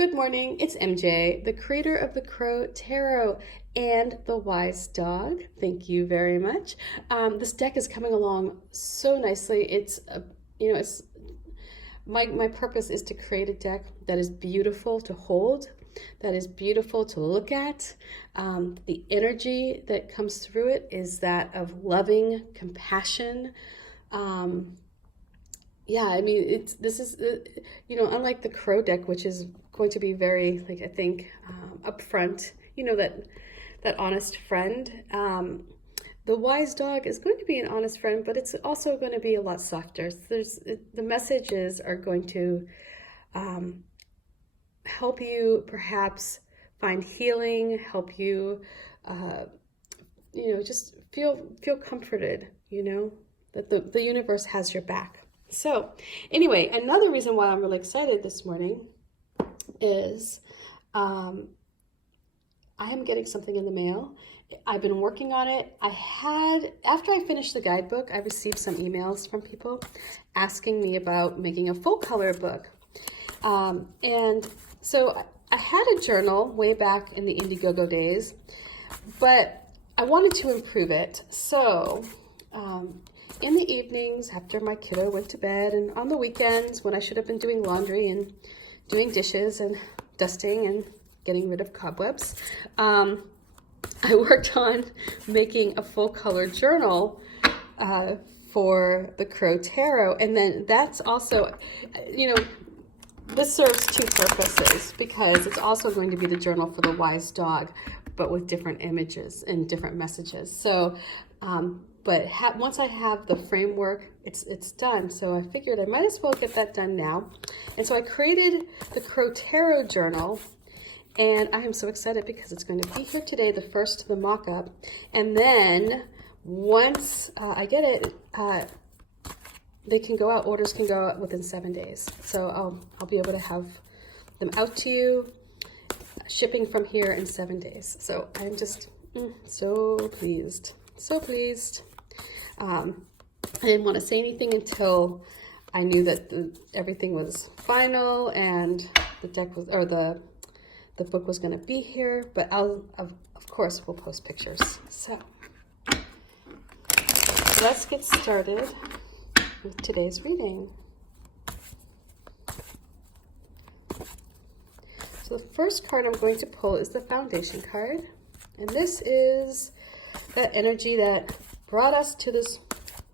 Good morning, it's MJ, the creator of the Crow Tarot and the Wise Dog. Thank you very much. This deck is coming along so nicely. It's my purpose is to create a deck that is beautiful to hold, that is beautiful to look at. The energy that comes through it is that of loving compassion. Unlike the Crow deck, which is going to be very, I think, upfront, that honest friend. The Wise Dog is going to be an honest friend, but it's also going to be a lot softer. The messages are going to help you perhaps find healing, help you, just feel comforted, that the universe has your back. So anyway, another reason why I'm really excited this morning is I am getting something in the mail. I've been working on it. After I finished the guidebook, I received some emails from people asking me about making a full color book. And so I had a journal way back in the Indiegogo days, but I wanted to improve it. So in the evenings after my kiddo went to bed and on the weekends when I should have been doing laundry and doing dishes and dusting and getting rid of cobwebs, I worked on making a full color journal for the Crow Tarot. And then that's also, this serves two purposes because it's also going to be the journal for the Wise Dog, but with different images and different messages. So, once I have the framework, it's done. So I figured I might as well get that done now. And so I created the Crow Tarot journal, and I am so excited because it's going to be here today, the first, the mock-up. And then once I get it, orders can go out within 7 days. So I'll be able to have them out to you, shipping from here in 7 days. So I'm just so pleased. So pleased. I didn't want to say anything until I knew that everything was final and the deck was, or the book was going to be here. But of course, we'll post pictures. So let's get started with today's reading. So the first card I'm going to pull is the Foundation card, and this is that energy that brought us to this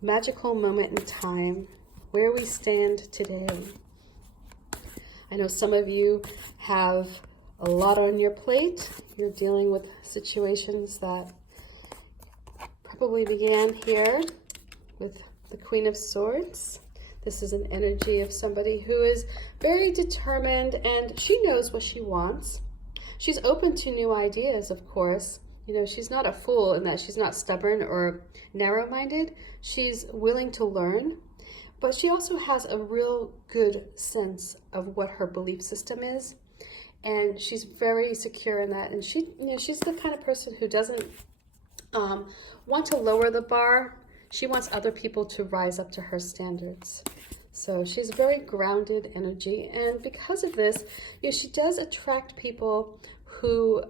magical moment in time, where we stand today. I know some of you have a lot on your plate. You're dealing with situations that probably began here with the Queen of Swords. This is an energy of somebody who is very determined, and she knows what she wants. She's open to new ideas, of course. She's not a fool in that she's not stubborn or narrow-minded. She's willing to learn, but she also has a real good sense of what her belief system is, and she's very secure in that. And she's the kind of person who doesn't want to lower the bar. She wants other people to rise up to her standards. So she's very grounded energy, and because of this, she does attract people who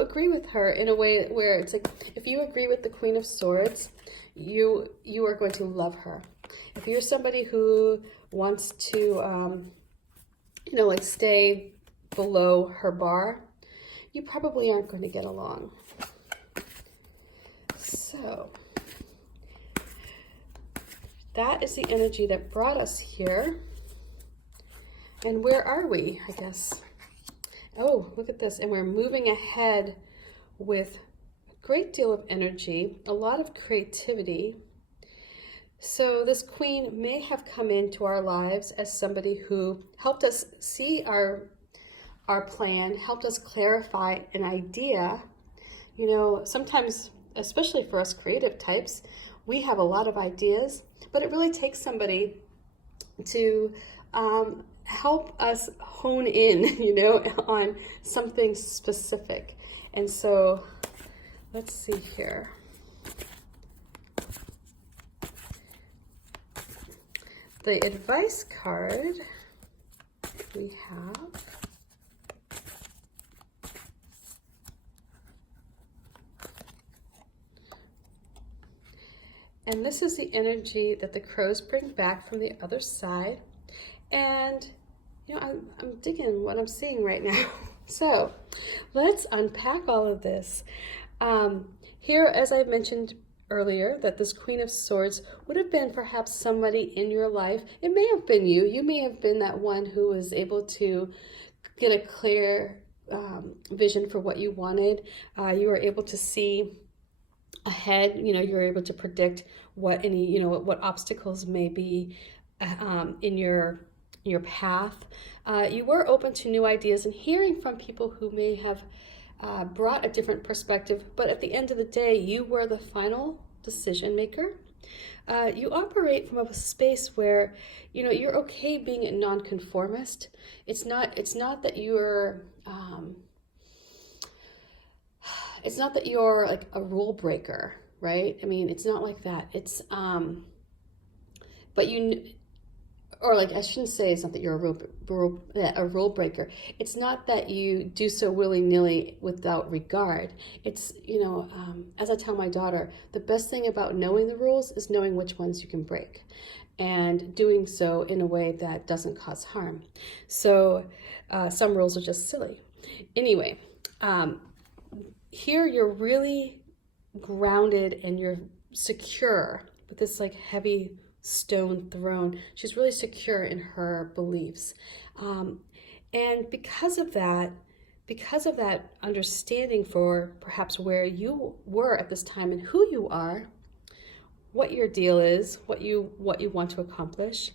agree with her in a way where it's like, if you agree with the Queen of Swords, you are going to love her. If you're somebody who wants to, stay below her bar, you probably aren't going to get along. So that is the energy that brought us here. And where are we, I guess? Oh, look at this. And we're moving ahead with a great deal of energy, a lot of creativity. So this queen may have come into our lives as somebody who helped us see our plan, helped us clarify an idea. Sometimes, especially for us creative types, we have a lot of ideas, but it really takes somebody to help us hone in, on something specific. And so let's see here. The advice card we have and this is the energy that the crows bring back from the other side. And, you know, I'm digging what I'm seeing right now. So let's unpack all of this. Here, as I mentioned earlier, that this Queen of Swords would have been perhaps somebody in your life. It may have been you. You may have been that one who was able to get a clear vision for what you wanted. You were able to see ahead. You know, you're able to predict what any, you know, what obstacles may be in your path. You were open to new ideas and hearing from people who may have brought a different perspective, but at the end of the day, you were the final decision maker. You operate from a space where, you know, you're okay being a nonconformist. It's not that you're it's not that you're like a rule breaker, right? I mean, it's not like that. It's but you, or like, I shouldn't say it's not that you're a rule breaker. It's not that you do so willy-nilly without regard. It's, you know, as I tell my daughter, the best thing about knowing the rules is knowing which ones you can break and doing so in a way that doesn't cause harm. So some rules are just silly. Anyway, here you're really grounded and you're secure with this like heavy stone throne. She's really secure in her beliefs. And because of that understanding for perhaps where you were at this time and who you are, what your deal is, what you want to accomplish,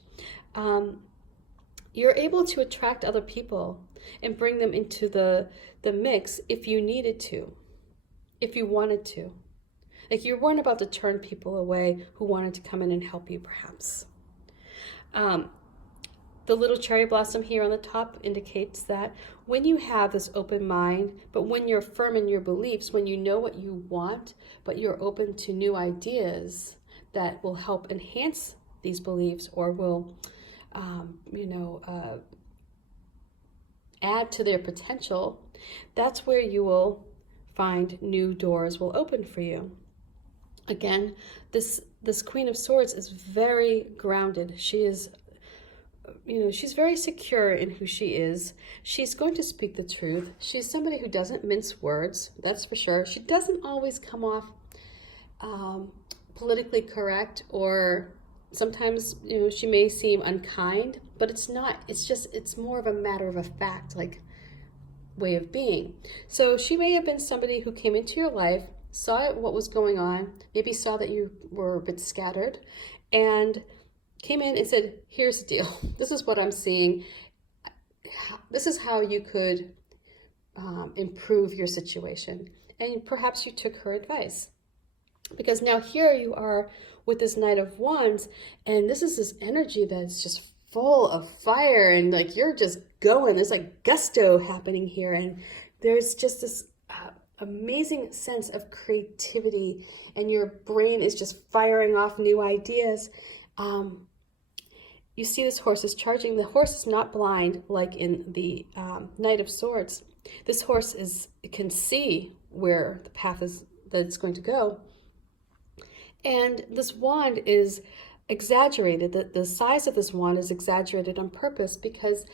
you're able to attract other people and bring them into the mix if you needed to, if you wanted to. Like, you weren't about to turn people away who wanted to come in and help you, perhaps. The little cherry blossom here on the top indicates that when you have this open mind, but when you're firm in your beliefs, when you know what you want, but you're open to new ideas that will help enhance these beliefs or will, add to their potential, that's where you will find new doors will open for you. Again, this Queen of Swords is very grounded. She is, you know, she's very secure in who she is. She's going to speak the truth. She's somebody who doesn't mince words, that's for sure. She doesn't always come off politically correct, or sometimes, you know, she may seem unkind, but it's not. It's more of a matter of a fact, like way of being. So she may have been somebody who came into your life, saw what was going on, maybe saw that you were a bit scattered, and came in and said, here's the deal. This is what I'm seeing. This is how you could improve your situation. And perhaps you took her advice. Because now here you are with this Knight of Wands, and this is this energy that's just full of fire, and like you're just going. There's like gusto happening here, and there's just this amazing sense of creativity, and your brain is just firing off new ideas. You see this horse is charging. The horse is not blind like in the Knight of Swords. This horse can see where the path is that it's going to go. And this wand is exaggerated. The size of this wand is exaggerated on purpose because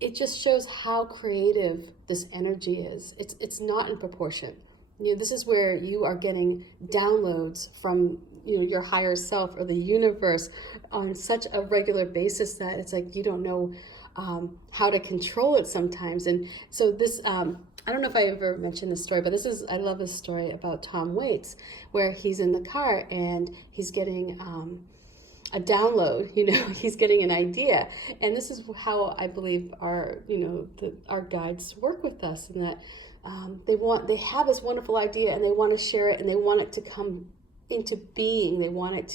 it just shows how creative this energy is. It's not in proportion. You know, this is where you are getting downloads from, you know, your higher self or the universe on such a regular basis that it's like you don't know how to control it sometimes. And so this, I don't know if I ever mentioned this story, but I love this story about Tom Waits, where he's in the car and he's getting a download, you know, he's getting an idea. And this is how I believe our guides work with us, in that they have this wonderful idea and they want to share it and they want it to come into being. They want it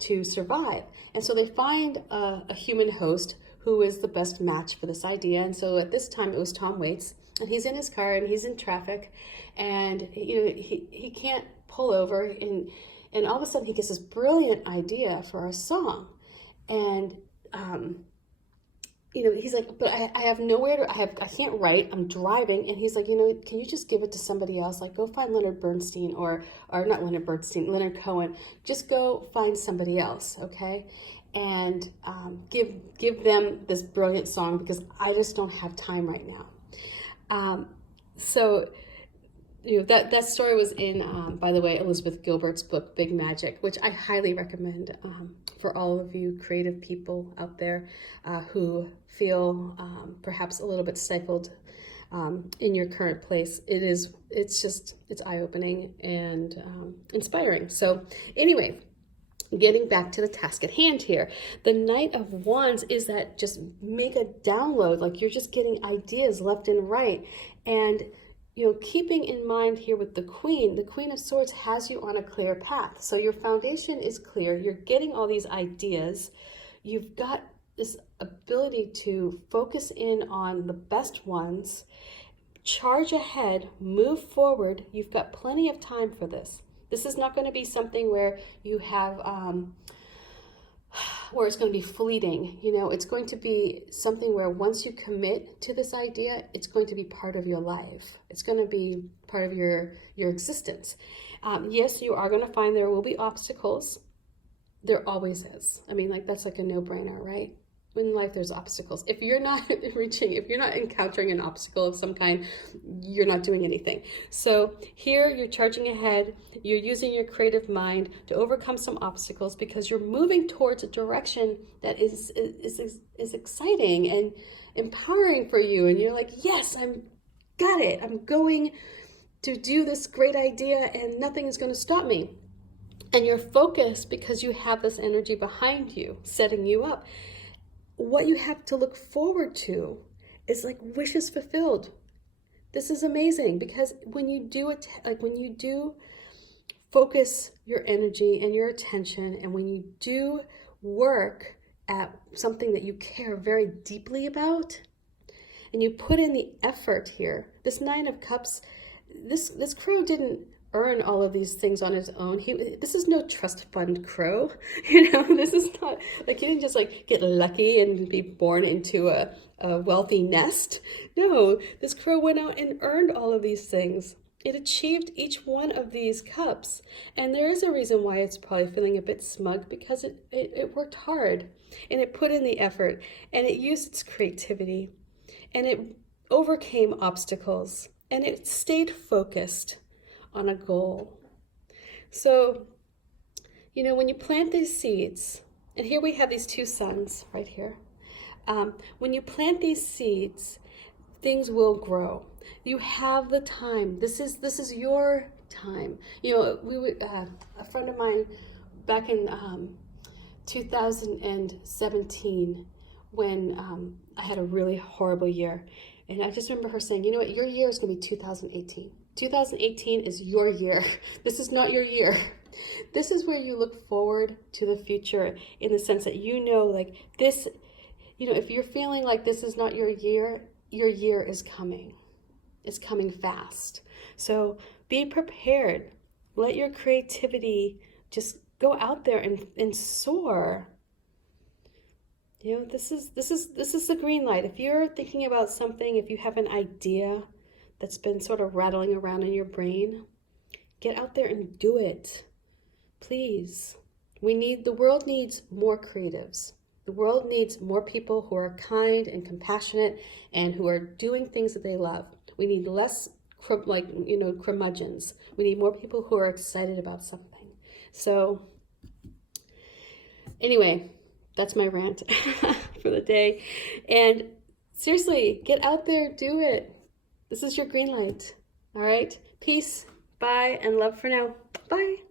to survive. And so they find a human host who is the best match for this idea. And so at this time it was Tom Waits, and he's in his car and he's in traffic, and you know he can't pull over, and all of a sudden he gets this brilliant idea for a song. And he's like, but I have nowhere to, I can't write, I'm driving. And he's like, can you just give it to somebody else? Like, go find Leonard Bernstein or not Leonard Bernstein, Leonard Cohen. Just go find somebody else, okay? And give them this brilliant song because I just don't have time right now. So that story was in, by the way, Elizabeth Gilbert's book, Big Magic, which I highly recommend for all of you creative people out there who feel perhaps a little bit stifled in your current place. It's eye-opening and inspiring. So anyway, getting back to the task at hand here, the Knight of Wands is that just make a download, like you're just getting ideas left and right. And keeping in mind here with the Queen of Swords has you on a clear path. So your foundation is clear. You're getting all these ideas. You've got this ability to focus in on the best ones, charge ahead, move forward. You've got plenty of time for this. This is not going to be something where you have, where it's going to be fleeting. It's going to be something where once you commit to this idea, it's going to be part of your life. It's going to be part of your existence. Yes, you are going to find there will be obstacles. There always is. I mean, that's like a no-brainer, right? In life, there's obstacles. If you're not encountering an obstacle of some kind, you're not doing anything. So here you're charging ahead, you're using your creative mind to overcome some obstacles because you're moving towards a direction that is exciting and empowering for you. And you're like, yes, got it. I'm going to do this great idea and nothing is going to stop me. And you're focused because you have this energy behind you, setting you up. What you have to look forward to is like wishes fulfilled. This is amazing because when you do it, when you do focus your energy and your attention, and when you do work at something that you care very deeply about, and you put in the effort here, this Nine of Cups, this crow didn't earn all of these things on his own. This is no trust fund crow. This is not like he didn't just get lucky and be born into a wealthy nest. No, this crow went out and earned all of these things. It achieved each one of these cups. And there is a reason why it's probably feeling a bit smug, because it worked hard and it put in the effort and it used its creativity and it overcame obstacles and it stayed focused on a goal. So, when you plant these seeds, and here we have these two suns right here. When you plant these seeds, things will grow. You have the time. This is your time. A friend of mine back in 2017, when I had a really horrible year, and I just remember her saying, your year is going to be 2018. 2018 is your year. This is not your year. This is where you look forward to the future in the sense that this, if you're feeling like this is not your year is coming. It's coming fast. So be prepared. Let your creativity just go out there and soar. This is the green light. If you're thinking about something, if you have an idea that's been sort of rattling around in your brain, get out there and do it. Please. The world needs more creatives. The world needs more people who are kind and compassionate and who are doing things that they love. We need less curmudgeons. We need more people who are excited about something. So anyway, that's my rant for the day. And seriously, get out there, do it. This is your green light. All right. Peace, bye, and love for now. Bye.